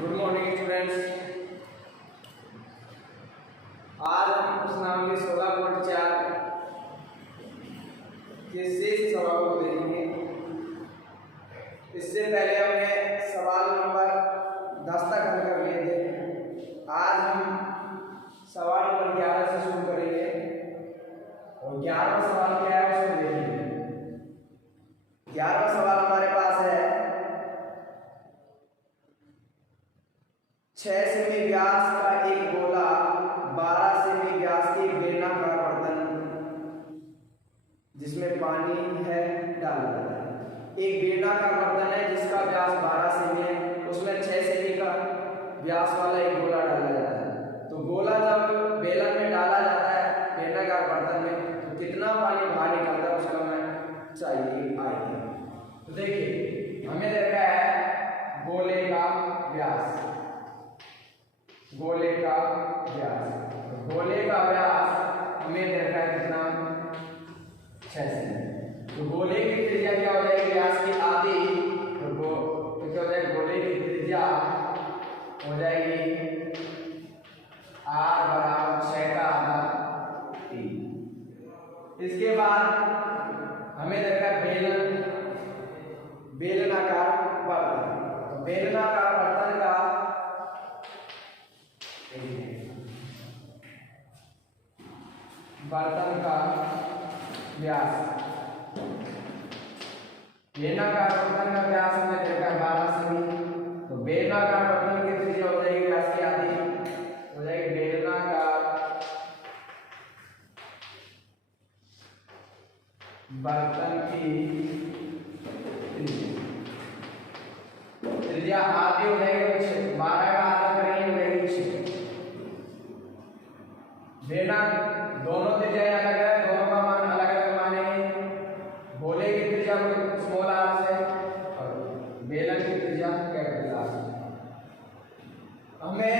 Good morning students. आज हम उस नाम के 16.4 के शेष सवालों को देखेंगे। इससे पहले हमने सवाल नंबर 10 तक हल कर लिए थे। आज हम सवाल नंबर 11 से शुरू करेंगे और 11वां सवाल क्या है उसको देखेंगे। 11वां सवाल हमारे पास है 6 सेमी व्यास का एक गोला 12 सेमी व्यास के बेलनाकार बर्तन जिसमें पानी है डाला जाता है। एक बेलनाकार बर्तन है जिसका व्यास 12 सेमी है, उसमें 6 सेमी का व्यास वाला एक गोला डाला जाता है। तो गोला जब बेलन में डाला जाता है बेलनाकार बर्तन में तो कितना पानी बाहर निकलता है उसका हमें चाहिए आएगा। तो देखिए हमें देखा है गोले का व्यास, गोले का व्यास, गोले का व्यास हमें देखा है कितना 6 सेमी। तो गोले की त्रिज्या क्या हो जाएगी व्यास की आधी, तो क्या हो जाएगी गोले की त्रिज्या हो जाएगी r बराबर 6 का आधा 3। इसके बाद हमें देखा है बेलनाकार बर्तन। तो बेलनाकार बर्तन का व्यास, बेलनाकार बर्तन का व्यास हमें देखा है 12 सेमी। तो बेलनाकार बर्तन की त्रिज्या हो जाएगी व्यास की आधी, हो जाएगी बेलनाकार बर्तन की त्रिज्या आधी हो जाएगी 12 का आधा करेंगे हो जाएगी 6। बेलना दोनों त्रिज्या अलग है, दोनों का मान अलग अलग मानेंगे। गोले की त्रिज्या को स्मॉल आर से और बेलन की त्रिज्या कैपिटल आर से। हमें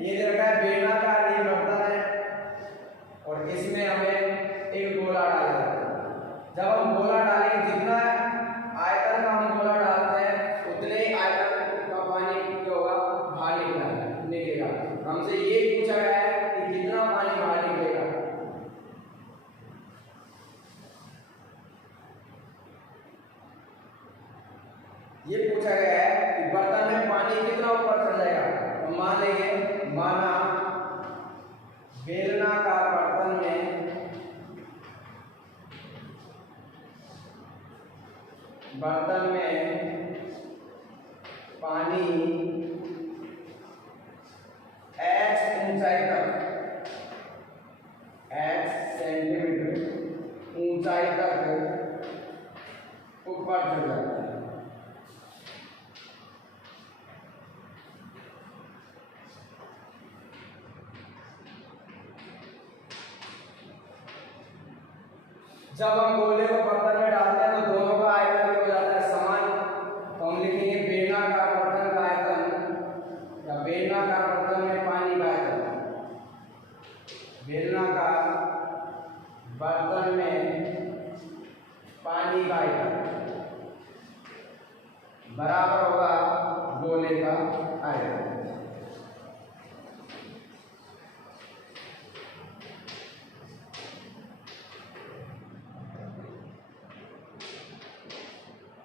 ये दे रखा है बेलनाकार ये बर्तन है और इसमें हमें एक गोला डाला है। जब हम गोला डालेंगे जितना आयतन का हम गोला डालते हैं उतने ही आयतन का पानी क्या होगा बाहर निकलेगा। हमसे ये पूछा गया है कि कितना पानी बाहर निकलेगा। ये पूछा गया है कि बर्तन में पानी कितना ऊपर चढ़ जाएगा। तो मान लेंगे माना बेलनाकार बर्तन में पानी h ऊंचाई तक, h सेंटीमीटर ऊंचाई तक ऊपर चढ़ जाता है। जब हम गोले को बर्तन में डालते हैं तो दोनों का आयतन हो जाता है समान। तो हम लिखेंगे बेलनाकार बर्तन का आयतन या बेलनाकार बर्तन में पानी का आयतन, बेलनाकार बर्तन में पानी का आयतन बराबर होगा गोले का आयतन।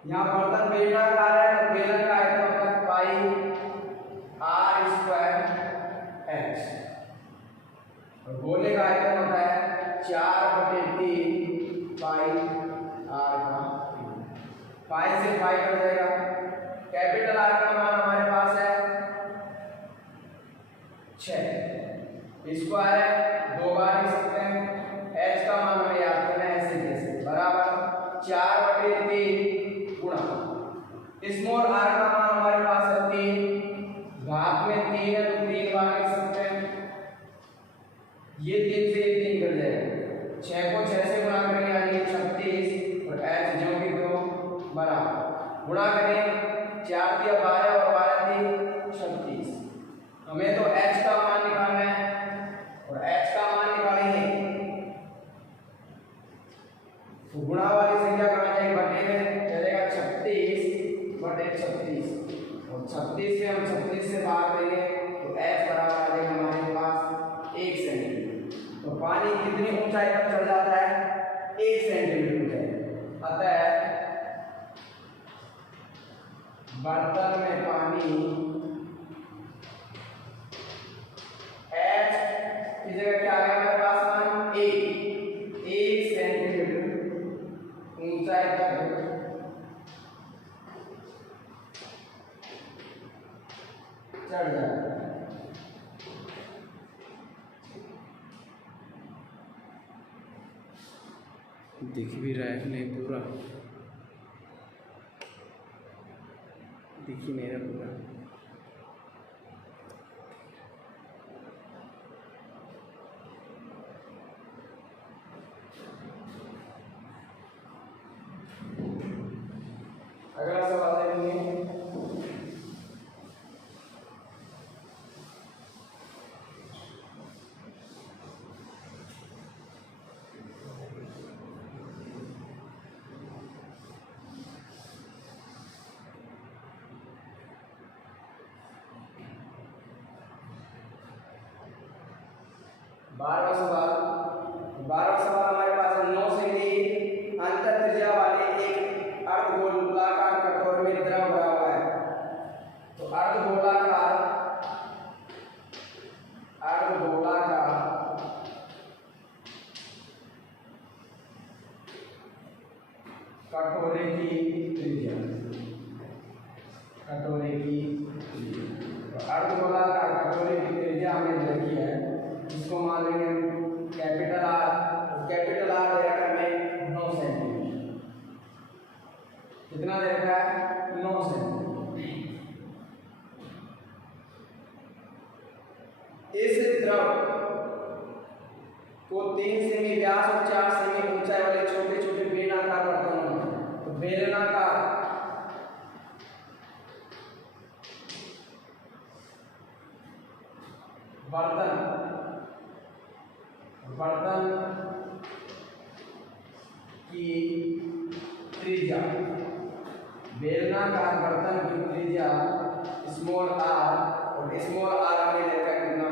यहाँ बर्तन बेलनाकार है तो बेलन का आयतन होता है पाई r स्क्वायर h और गोले का आयतन होता है 4/3 पाई r का 3। पाई से पाई कट जाएगा। कैपिटल R का मान हमारे पास है 6, स्क्वायर है 2 बार लिख सकते हैं। h का मान हमें याद करना है ऐसे जैसे बराबर 4/3 गुणा स्मॉल r का मान हमारे पास है 3, घात में 3 है तो 3 बार लिख सकते हैं। ये 3 से 3 कट जाएगा, 6 को 6 से गुणा करेंगे यानी 36 और h जो कि 2 बराबर गुणा करें 4 दिया 12 और 12 दी 36। हमें तो h का मान निकालना है और h का मान निकालेंगे तो गुणा वाली संख्या कहाँ जाएगी बटे में चलेगा 36/36 और 36 36 में हम 36 से भाग देंगे तो h बराबर आ जाएगा हमारे पास 1 सेंटीमीटर। तो पानी कितनी ऊंचाई तक चढ़ जाता है? 1 सेंटीमीटर ऊंचाई। अतः बर्तन में पानी h की जगह क्या आ गया हमारे पास मान? 1 सेंटीमीटर ऊंचाई तक चढ़ जाता है। दिख भी रहा है नहीं? पूरा दिख ही नहीं रहा पूरा। अगला सवाल देखेंगे। बारहवां सवाल हमारे पास 9 सेमी अंतर त्रिज्या वाले एक अर्धगोलाकार कटोरे में द्रव भरा हुआ है। तो अर्धगोलाकार कटोरे की त्रिज्या अर्धगोलाकार कटोरे की त्रिज्या हमने देखी है, इसको मान लेंगे कैपिटल आर। कैपिटल आर दे रखा है हमें 9 सेंटीमीटर। कितना दे रखा है? 9 सेंटीमीटर। इस द्रव को 3 सेमी व्यास और 4 सेमी ऊंचाई वाले छोटे छोटे बेलनाकार बर्तनों में, तो बेलनाकार बर्तन की त्रिज्या, बेलनाकार बर्तन की त्रिज्या स्मॉल आर, और स्मॉल आर हमें ले रखा है कितना?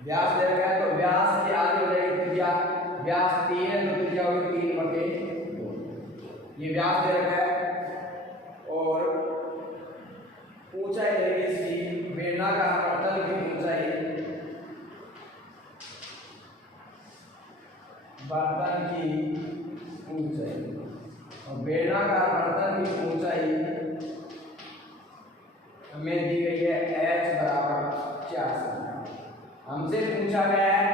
व्यास ले रखा है, तो व्यास की आगे हो जाएगी त्रिज्या। व्यास 3 है तो त्रिज्या होगी 3/2। ये व्यास दे रखा है और ऊंचाई देगी इसकी, बेलनाकार बर्तन की ऊंचाई, बर्तन की ऊंचाई और बेलनाकार बर्तन की ऊंचाई हमें दी गई है h बराबर 4 सेंटीमीटर। हमसे पूछा गया है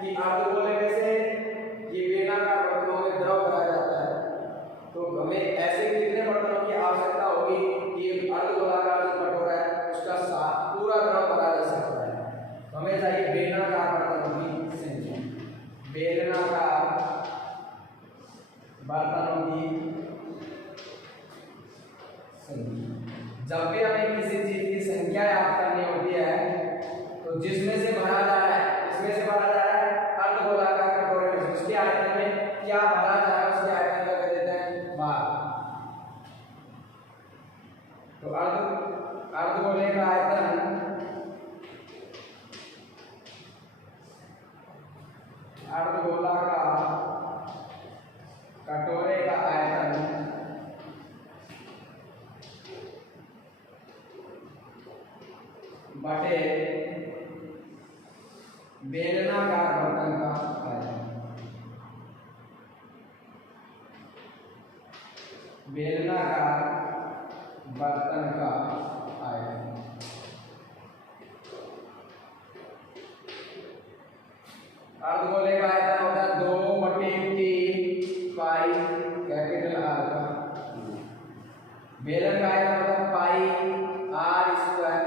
कि अर्धगोले में से ये बेलनाकार बर्तनों में द्रव भरा जाता है, तो हमें ऐसे कितने बर्तनों की आवश्यकता होगी कि अर्धगोलाकार जो कटोरा है उसका पूरा द्रव भरा जा सकता है। तो हमें चाहिए बेलनाकार बर्तनों की संख्या। बेलनाकार बर्तनों की संख्या। जब भी हमें किसी चीज की संख्या याद करनी होती है तो जिसमें से भरा जा रहा है, इसमें से भरा जा रहा है अर्धगोलाकार कटोरे में, उसके आयतन में क्या भरा जा रहा है उसके आयतन का कह देते हैं भार। तो अर्धगोले का आयतन अर्धगोला का कटोरे का आयतन बटे बेलनाकार बर्तन का आयतन। बेलनाकार बर्तन का आयतन अर्धगोले का आयतन होता है 2/3 पाई कैपिटल आर का। बेलन का आयतन होता है पाई आर स्क्वायर।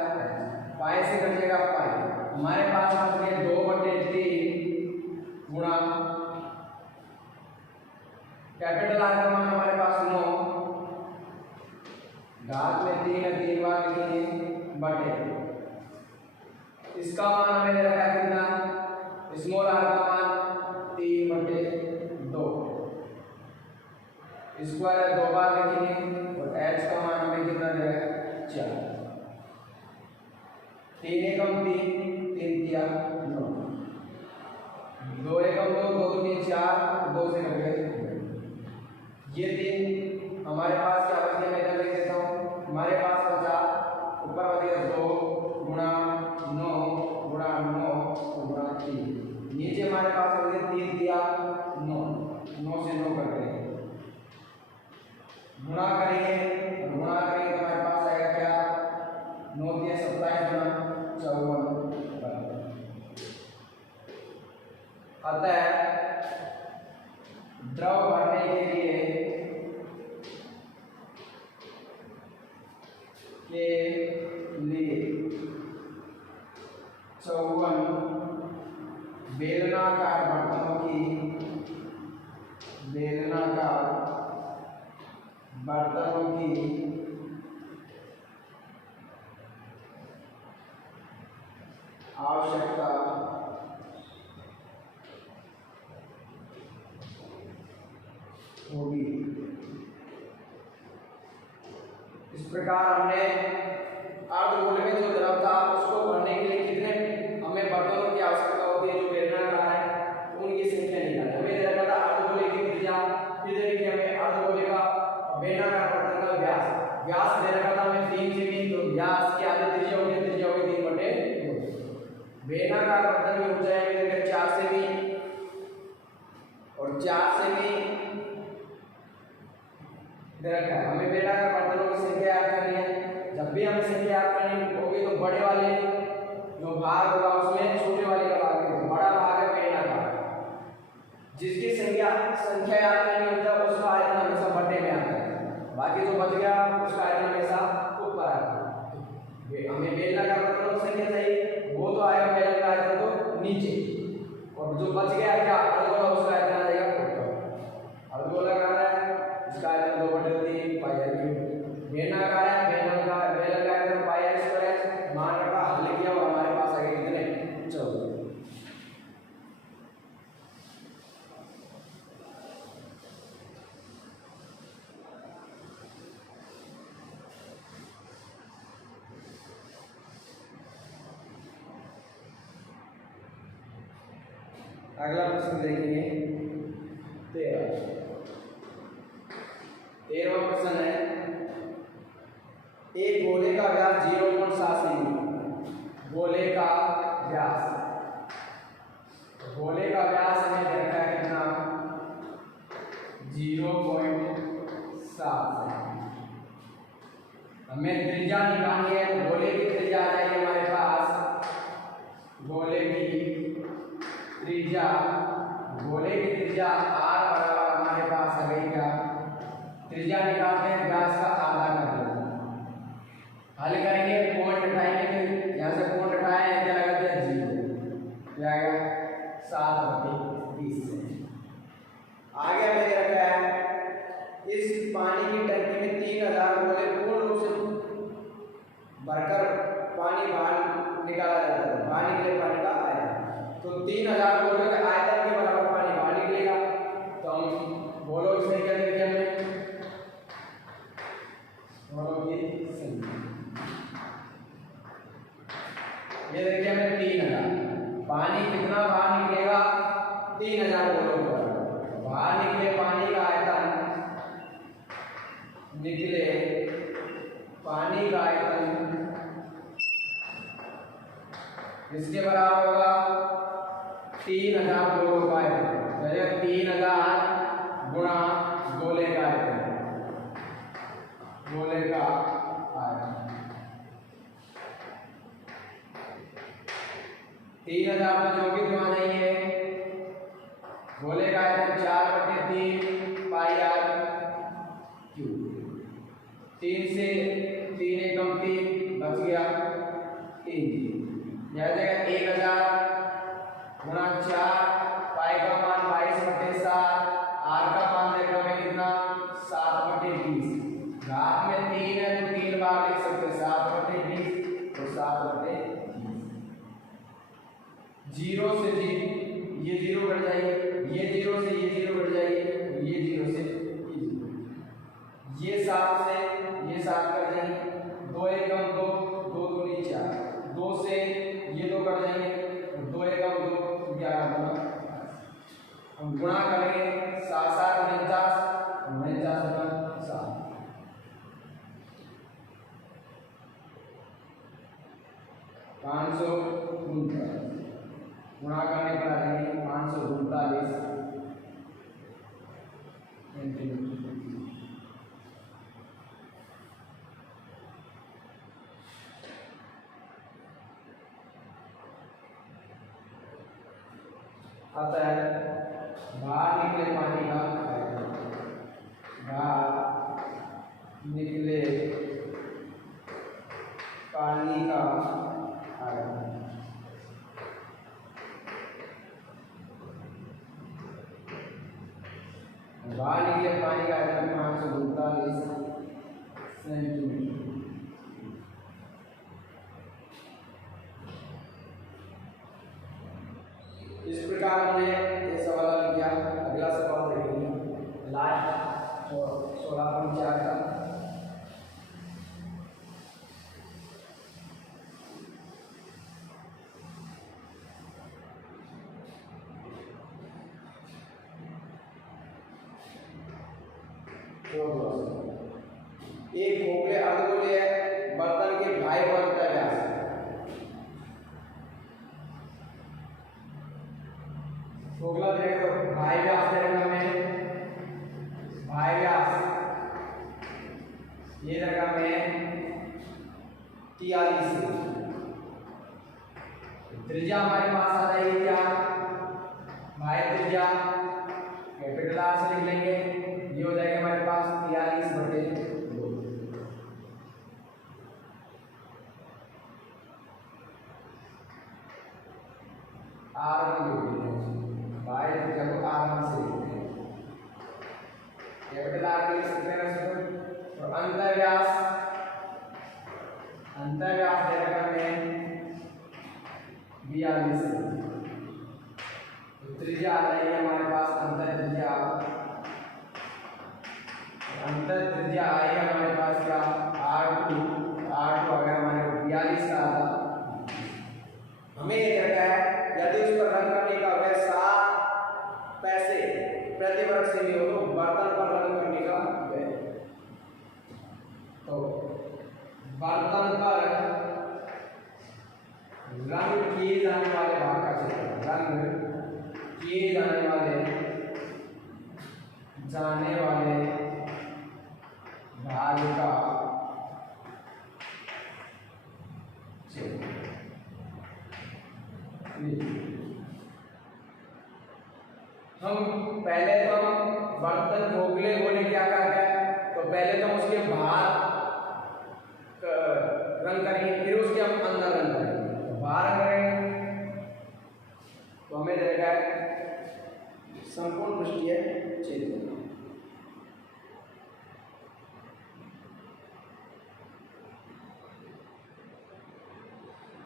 पाई से कटिएगा पाई, हमारे पास बच गए 2/3 गुणा कैपिटल आर का मान हमारे पास 9, घात में 3 है 3 बार लिखेंगे बटे, इसका मान हमें दे रखा है कितना? स्मॉल आर का मान 3/2, स्क्वायर है 2 बार लिखेंगे, और h का मान हमें कितना दे रहा है? 4, 3 एकम 3, 3 तिया 9, 2 एकम 2, 2 दूनी 4, 2 से कट गए। ये 3 हमारे पास क्या बच गया, मैं इधर लिख देता हूँ। हमारे पास बचा ऊपर बच गया 2 गुणा 9 गुणा 9 गुणा 3, नीचे हमारे पास बच गया 3 तिया 9, 9 से 9 कट गए। गुणा करेंगे तो हमारे पास आएगा क्या, 9 तिया 27 गुणा 54। अतः द्रव भरने के लिए 54 बेलनाकार बर्तनों की आवश्यकता होगी। इस प्रकार हमने अर्धगोले में जो द्रव था उसको भरने के लिए कितने हमें बर्तनों की आवश्यकता होती है जो बेलनाकार है, उनकी संख्या निकाली। हमें देखा था अर्धगोले की त्रिज्या, फिर देखिए हमें अर्धगोले का बेलनाकार बर्तन का व्यास दे रखा था हमें 3 सेमी, तो व्यास की आधी त्रिज्या होगी 3/2। बेलनाकार बर्तन की ऊंचाई में 4 सेमी और 4 सेमी दे रखा है। हमें बेलनाकार बर्तनों की संख्या याद करनी है। जब भी हमें संख्या याद करनी होगी तो बड़े वाले जो भाग होगा उसमें छोटे वाले का भाग है, बड़ा भाग है बेलनाकार। जिसकी संख्या याद करनी होता है उसका आयतन हमेशा बटे में आता है, बाकी जो बच गया उसका आयतन हमेशा ऊपर आता है। हमें बेलनाकार बर्तनों की संख्या चाहिए, वो तो आएगा बेलनाकार आयतन तो नीचे, और जो बच गया क्या अर्धगोला उसका आयतन आ जाएगा ऊपर। अर्धगोला का है इसका आयतन 2/3 पाई आर क्यूब। बेलनाकार है बेलनाकार आयतन पाई आर स्क्वायर। मान रखा हल किया और हमारे पास आ गए कितने 14। अगला प्रश्न देखेंगे 13वां प्रश्न है, एक गोले का व्यास 0.7 सेमी। गोले का व्यास हमें देखा है कितना 0.7 सेमी। हमें त्रिज्या निकालनी है, तो गोले की त्रिज्या आ जाएगी हमारे पास, गोले की त्रिज्या r बराबर हमारे पास आ गई क्या, त्रिज्या निकालते हैं व्यास का आधा कर देते हैं। हल करेंगे पॉइंट हटाएंगे, तो यहाँ से पॉइंट हटाए क्या लगा दिया 0, क्या आ गया 7/20 से। आगे हमें दे रखा है इस पानी की टंकी में 3000 गोले पूर्ण रूप से भरकर पानी बाहर निकाला जाता है। बाहर निकले पानी का आयतन, तो 3000 गोले के आयतन के बराबर पानी बाहर निकलेगा। तो हम गोलों की संख्या देखिए, हमने गोलों की संख्या ये देखिए हमें 3000, पानी कितना बाहर निकलेगा 3000 गोलों का। बाहर निकले पानी का आयतन इसके बराबर होगा 3000 गोलों का आयतन, 3000 गुणा गोले का आयतन, गोले का आयतन 3000 में जो भी आ जाएंगे, गोले का आयतन 4/3 पाई आर क्यूब। 3 से 3 एकम 3 बच गया 3, यह जगह 1000 गुणा 4, पाई का मान 22/7, आर का मान देखना है कितना 7/20। घात में 3 है तो 3 बार लिख सकते हैं 7/20 तो 7/20। 0 से ये 0 कट जाएगी, ये 0 से ये 0 कट जाएगी, ये 0 से ये 7 से ये 7 कट जाएंगे, 2 एकम 539 गुणा करने पर आ जाएंगे 539 सेंटीमीटर। आता है बाहर निकले पानी का बाहर निकले पानी का आयतन। बाहर निकले पानी का आयतन 539 सेंटीमीटर। इस प्रकार हमने ये सवाल हल किया। अगला सवाल देखेंगे लास्ट 16.4 का। एक खोखले अर्धगोलीय बर्तन के भाई बनता व्यास खोखला देखो भाई व्यास देगा हमें भाई व्यास ये देगा हमें 43 त्रिज्या हमारे पास आ जाएगी क्या भाई त्रिज्या कैपिटल आर से लिख लेंगे। ये हो जाएगा हमारे पास 43/2 भाई त्रिज्या को R1 से लिखते हैं कैपिटल आर के लिख सकते हैं। और अंतर्व्यास देगा हमें 42 त्रिज्या आ जाएगी हमारे पास अंतर त्रिज्या आई हमारे पास क्या R2 आ गया हमारे 42 का आधा। हमें ये कहता है यदि उस पर रंग करने का व्यय 7 पैसे प्रति वर्ग से भी हो तो बर्तन पर रंग करने का व्यय तो बर्तन पर रंग किए जाने वाले भाग का क्षेत्र रंग किए जाने वाले भाग का क्षेत्र। हम पहले तो बर्तन खोखले होने क्या करते हैं तो पहले तो उसके बाहर रंग करेंगे फिर उसके हम अंदर रंग करेंगे। तो बाहर करेंगे तो हमें देगा संपूर्ण पृष्ठीय क्षेत्र।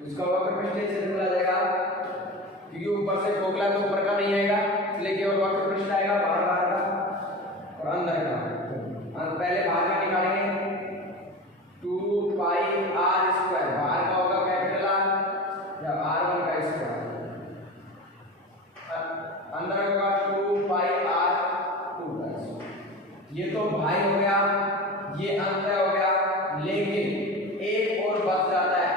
इसका वक्र पृष्ठीय क्षेत्र आ जाएगा क्योंकि ऊपर से खोखला तो ऊपर का नहीं आएगा इसलिए केवल वक्र पृष्ठ आएगा बाहर का और अंदर का। पहले बाहर का निकालेंगे 2 पाई r स्क्वायर बाहर का होगा कैपिटल R या R1 का स्क्वायर अंदर होगा 2 पाई r2 का स्क्वायर। ये तो भाई हो गया ये अंतर हो गया लेकिन एक और बच जाता है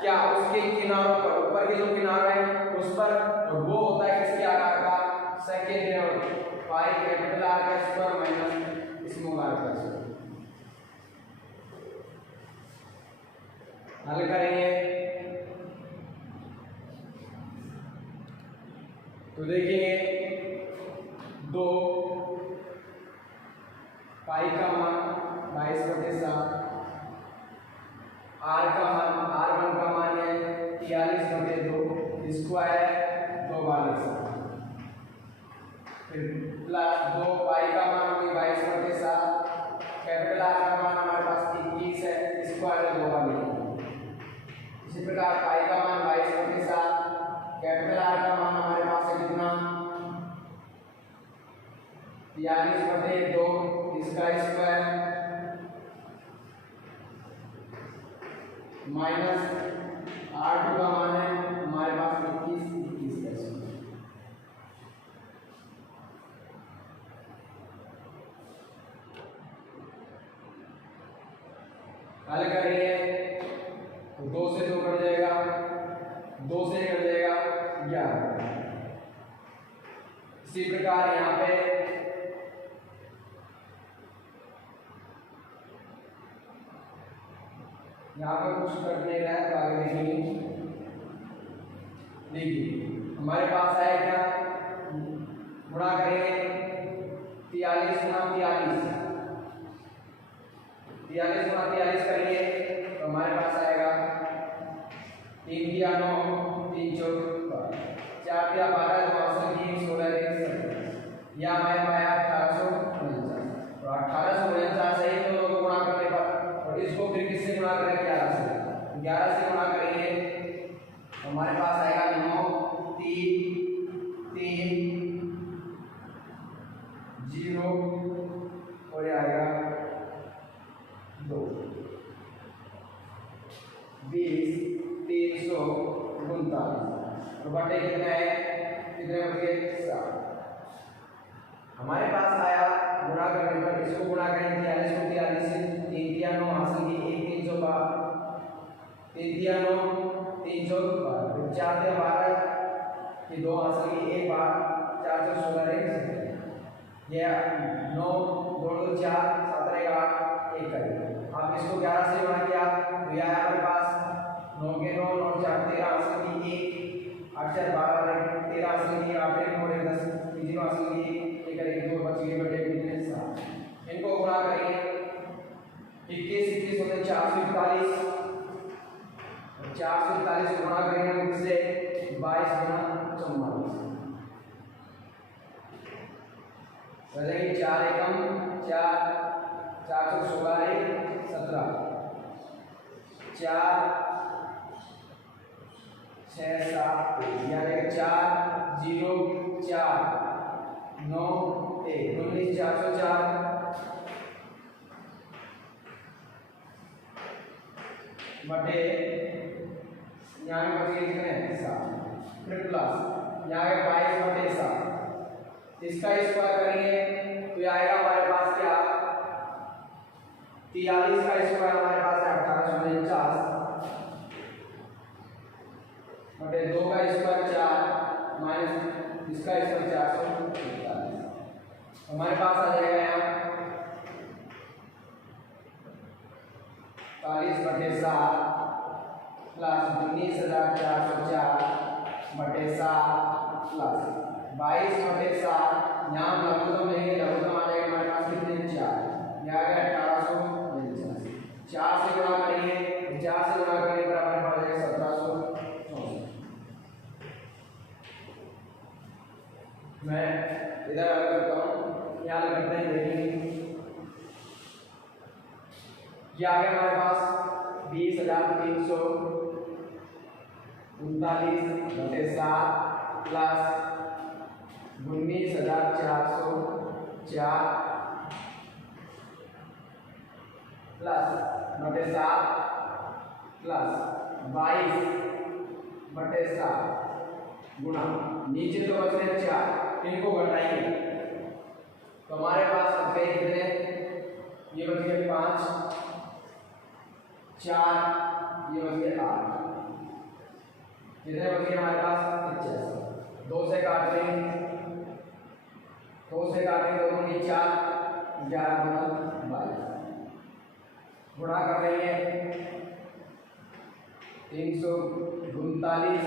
क्या उसके किनारों पर ऊपर के जो किनारे हैं उस पर और वो होता है किसके आकार का सेकंड पाई कैपिटल R का स्क्वायर माइनस स्मॉल r का स्क्वायर। हल करेंगे तो देखेंगे 2 पाई का मान 22/7 R का मान R1 का मान है 43/2 स्क्वायर 42 फिर प्लस 2 पाई का मान हुई 22/7 कैपिटल R का मान हमारे पास 21 है स्क्वायर 42। इसी प्रकार पाई का मान 22/7 कैपिटल R का मान हमारे पास है कितना 43/2 इसका स्क्वायर माइनस R2 का मान है हमारे पास 21 का स्क्वायर। हल करेंगे तो 2 से 2 कट जाएगा 2 से निकल जाएगा 11। इसी प्रकार यहाँ पे कुछ कर नहीं रहा है तो आगे देखेंगे। देखिए हमारे पास है क्या, गुणा करेंगे 43 गुणा 43, 43 गुणा 43 करेंगे तो हमारे पास आएगा 3 दिया 9, 3 चौक 4 दिया 12, 2 हासिल की 16 या हमारे पास 1849। तो 1849 है तो लोग गुणा करने पर, और इसको फिर किससे गुणा करें 11 से, 11 से गुणा करेंगे तो हमारे पास आएगा 9 3 3 0 और ये आएगा 2 20 349 और बटे कितने है, कितने बचे 7। हमारे पास आया गुणा करने पर, इसको गुणा करें 43 को 43 से, 3 दिया 9 हासिल की 1 312, 3 दिया 9 3 चौक 4 दिया 12 कि 2 हासिल की 1 बार 416 ये 9 2 2 4 7 1 8 1 करेंगे। आप इसको 11 से गुणा किया तो यह हमारे पास 9 के 9 9 4 13 हासिल की 1 8 4 12 13 हासिल की 8 1 9 10 0 हासिल की 1 करेंगे 2 बच गए बटे कितने 7। इनको गुणा करेंगे 21 21 होते 441, 441 गुणा करेंगे किससे 22 गुणा 44 बचेंगे 4 एकम 4 416 17 4 6 7 यानी 4 0 4 9 1 19 404 बटे यहाँ पे बचे कितने 7 फिर प्लस यहाँ पे 22 बटे 7, इसका स्क्वायर करेंगे तो ये आएगा हमारे पास क्या 43 का स्क्वायर हमारे पास है 1849 बटे 2 का स्क्वायर 4 माइनस इसका स्क्वायर 440 हमारे पास आ जाएगा यहाँ 40 बटे 7 प्लस 19,404 बटे 7 प्लस 22 बटे 7, यहाँ लघुत्तम लेंगे, लघुत्तम आ जाएगा हमारे पास कितने 4, यह आ गया 1849, 4 से गुणा करेंगे, 4 से गुणा करने पर हमारे पास आ जाएगा 1764। मैं इधर हल करता हूँ, यहाँ हल करते हैं देखेंगे। ये आ गया हमारे पास 20,339 बटे 7 प्लस 19,404 प्लस बटे 7 प्लस 22 बटे 7 गुणा नीचे तो बच रहे 4, इनको घटाएंगे तो हमारे पास बचे कितने, ये बच गए 5 4 ये बच गए 8, कितने बच गए हमारे पास 85। 2 से काट लेंगे, 2 से काटेंगे 2 दूनी 4 11 गुना 22 गुणा कर लेंगे 339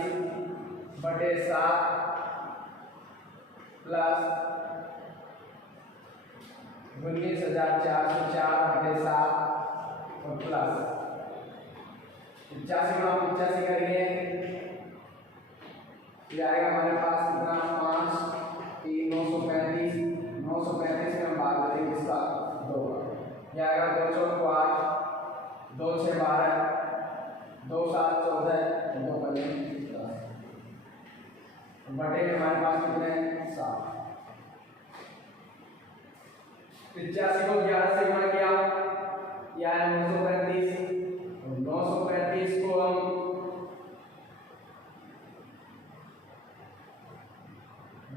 बटे 7 प्लस 19,404 बटे 7 और प्लस 85 गुणा 85 करेंगे ये आएगा हमारे पास कितना 5 3 935 935 में हम बात करेंगे इसका 2, ये आएगा 2 चौक 8 2 6 12 2 7 14 2 5 10 बटे में हमारे पास कितने 7। 85 को 11 से गुणा किया यह 935 और 935 को हम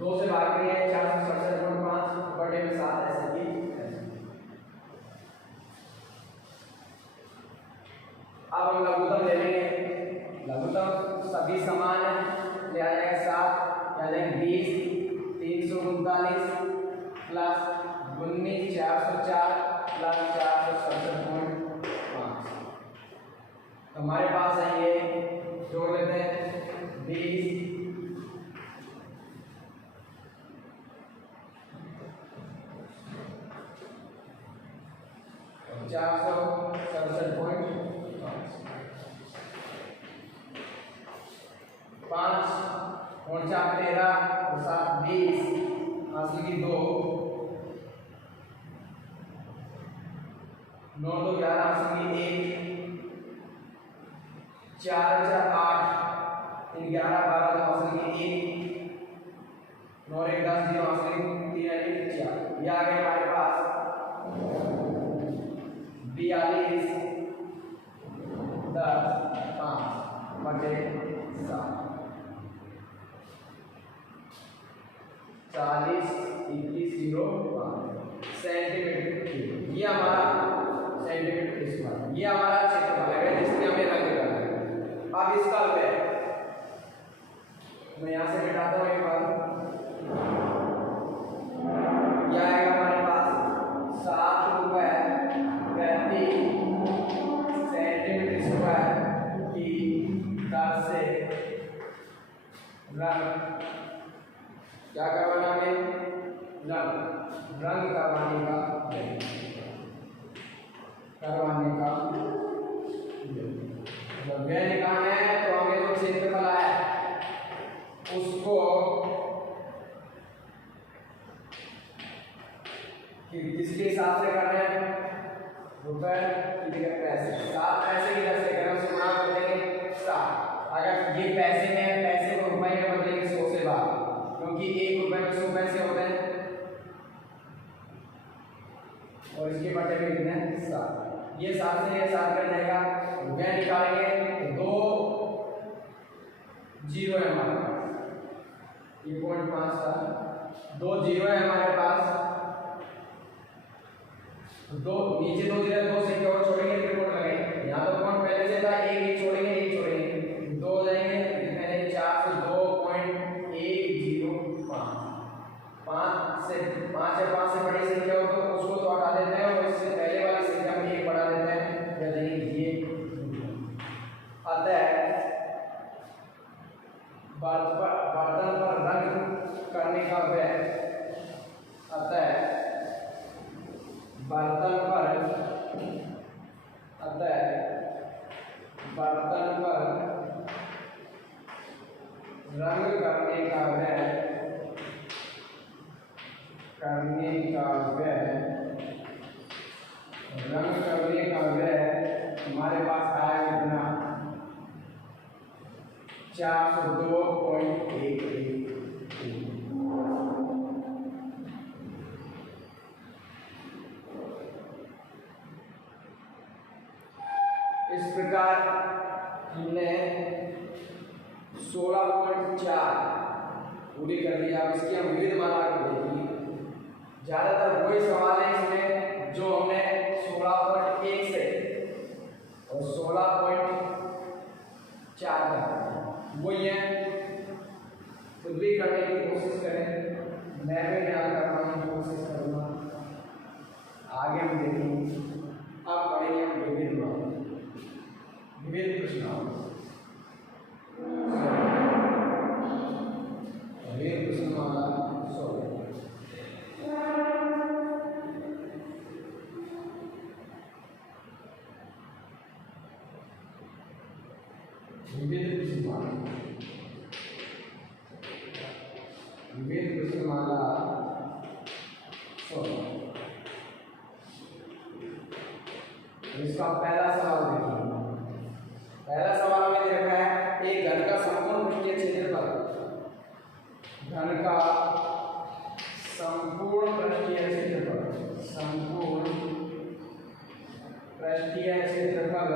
2 से भाग करेंगे 467.5 बटे में 7 ऐसे की। अब हम लघुत्तम ले लेंगे लघुत्तम सभी समान है, ले आ जाएगा 7, आ जाएगा 20, 339 प्लस 19 404 प्लस 467.5। हमारे पास है ये, जोड़ लेते हैं 20 467.5 5 और 4 13 और 7 20 हासिल की 2 9 2 11 हासिल की 1 4 4 8 3 11 12 हासिल की 1 9 1 10 0 हासिल की 3 4। ये आ गया हमारे पास 42 10 5 बटे 7 40 21 0 5 सेंटीमीटर। ये हमारा सेंटीमीटर स्क्वायर, ये हमारा क्षेत्रफल है जिसमें हमें रंग करना है। अब इसका व्यय मैं यहाँ से मिटाता हूँ एक बार। यह आएगा हमारे पास 7 रुपए 35 सेंटीमीटर स्क्वायर की दर से रंग क्या करवाना है, रंग करवाने का जब व्यय निकालना है तो हमें जो क्षेत्रफल है उसको किसके हिसाब से करना है, रुपए की जगह पैसे, 7 पैसे की दर से करें उसको गुणा कर देंगे 7। अगर ये पैसे में पैसे को रुपए में बदलेंगे 100 से बाहर, क्योंकि 1 रुपए में 100 पैसे होते हैं और इसके बटे में कितने 7। ये 7 से ये 7 कट जाएगा, रुपया निकालेंगे तो 2 जीरो है हमारे पास, ये 0.5 का 2 जीरो है हमारे पास, दो नीचे 2 जीरो 2 से और छोड़ेंगे फिर कोड लगाएंगे। यहाँ तो पॉइंट पहले से था, एक ही छोड़ेंगे 2 हो जाएंगे, पहले 4 से 2.105 5 से बड़ी संख्या हो तो उसको तो हटा देते हैं और इससे पहले वाली संख्या में 1 बढ़ा देते हैं, या देंगे ये। अतः बर्तन पर रंग करने का व्यय, अतः बर्तन पर रंग करने का व्यय हमारे पास आया कितना 402.1। इस प्रकार हमने 16.4 पूरी कर लिया। अब इसकी हम विविध मात्रा को देखिए, ज्यादातर वही सवाल है इसमें जो हमने 16.1 से और 16.4 का वही है, खुद भी करने की कोशिश करें, मैं भी ध्यान करने की कोशिश करूँगा, आगे हम देखेंगे। अब पढ़ेंगे हम विविध प्रश्न इसका पहला सवाल देखिए। पहला सवाल में दे रखा है एक घन का संपूर्ण पृष्ठीय क्षेत्रफल, घन का संपूर्ण पृष्ठीय क्षेत्रफल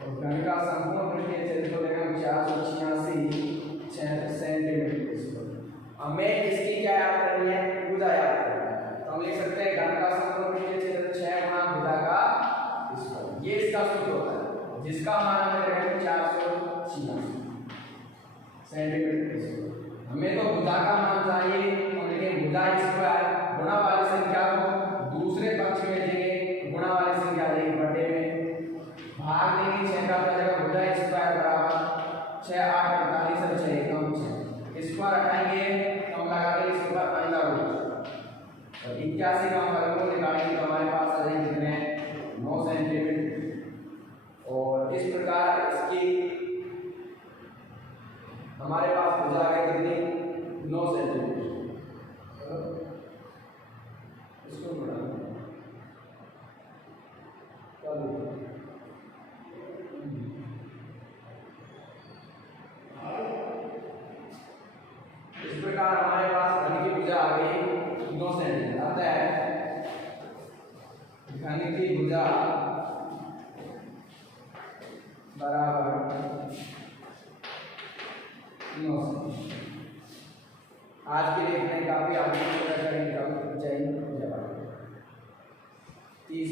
और घन का संपूर्ण पृष्ठीय क्षेत्रफल देगा 486 सेंटीमीटर। हमें इसकी क्या याद करनी है, भुजा याद करनी है। तो हम लिख सकते हैं घन का संपूर्ण पृष्ठीय क्षेत्रफल 6 गुना भुजा का स्क्वायर, ये इसका सूत्र होता है। जिसका मान हमें है 486 सेंटीमीटर। हमें तो भुजा का मान चाहिए, तो लेकिन भुजा स्क्वायर गुणा वाली संख्या को दूसरे पक्ष में देंगे, गुणा वाली संख्या देंगे बटे में, भाग देंगे 6 का बचेगा भुजा स्क्वायर बराबर 6 8 48 और 6 कम 6 स्क्वायर हटाएंगे तो हम लगा देंगे इसके ऊपर अंदर रूट और 81 का वर्गमूल निकालेंगे तो हमारे पास आ जाएंगे कितने 9 सेंटीमीटर। और इस प्रकार इसकी हमारे पास भुजा आ गई कितनी 9 सेंटीमीटर। इसको बढ़ाना इस प्रकार हमारे पास घन की भुजा आ गई 9 सेंटीमीटर। अतः घन की भुजा बराबर 9 सेंटीमीटर। आज के लिए इतना ही काफी, आगे की चर्चा करेंगे। जय हिंद, जय भारत। 30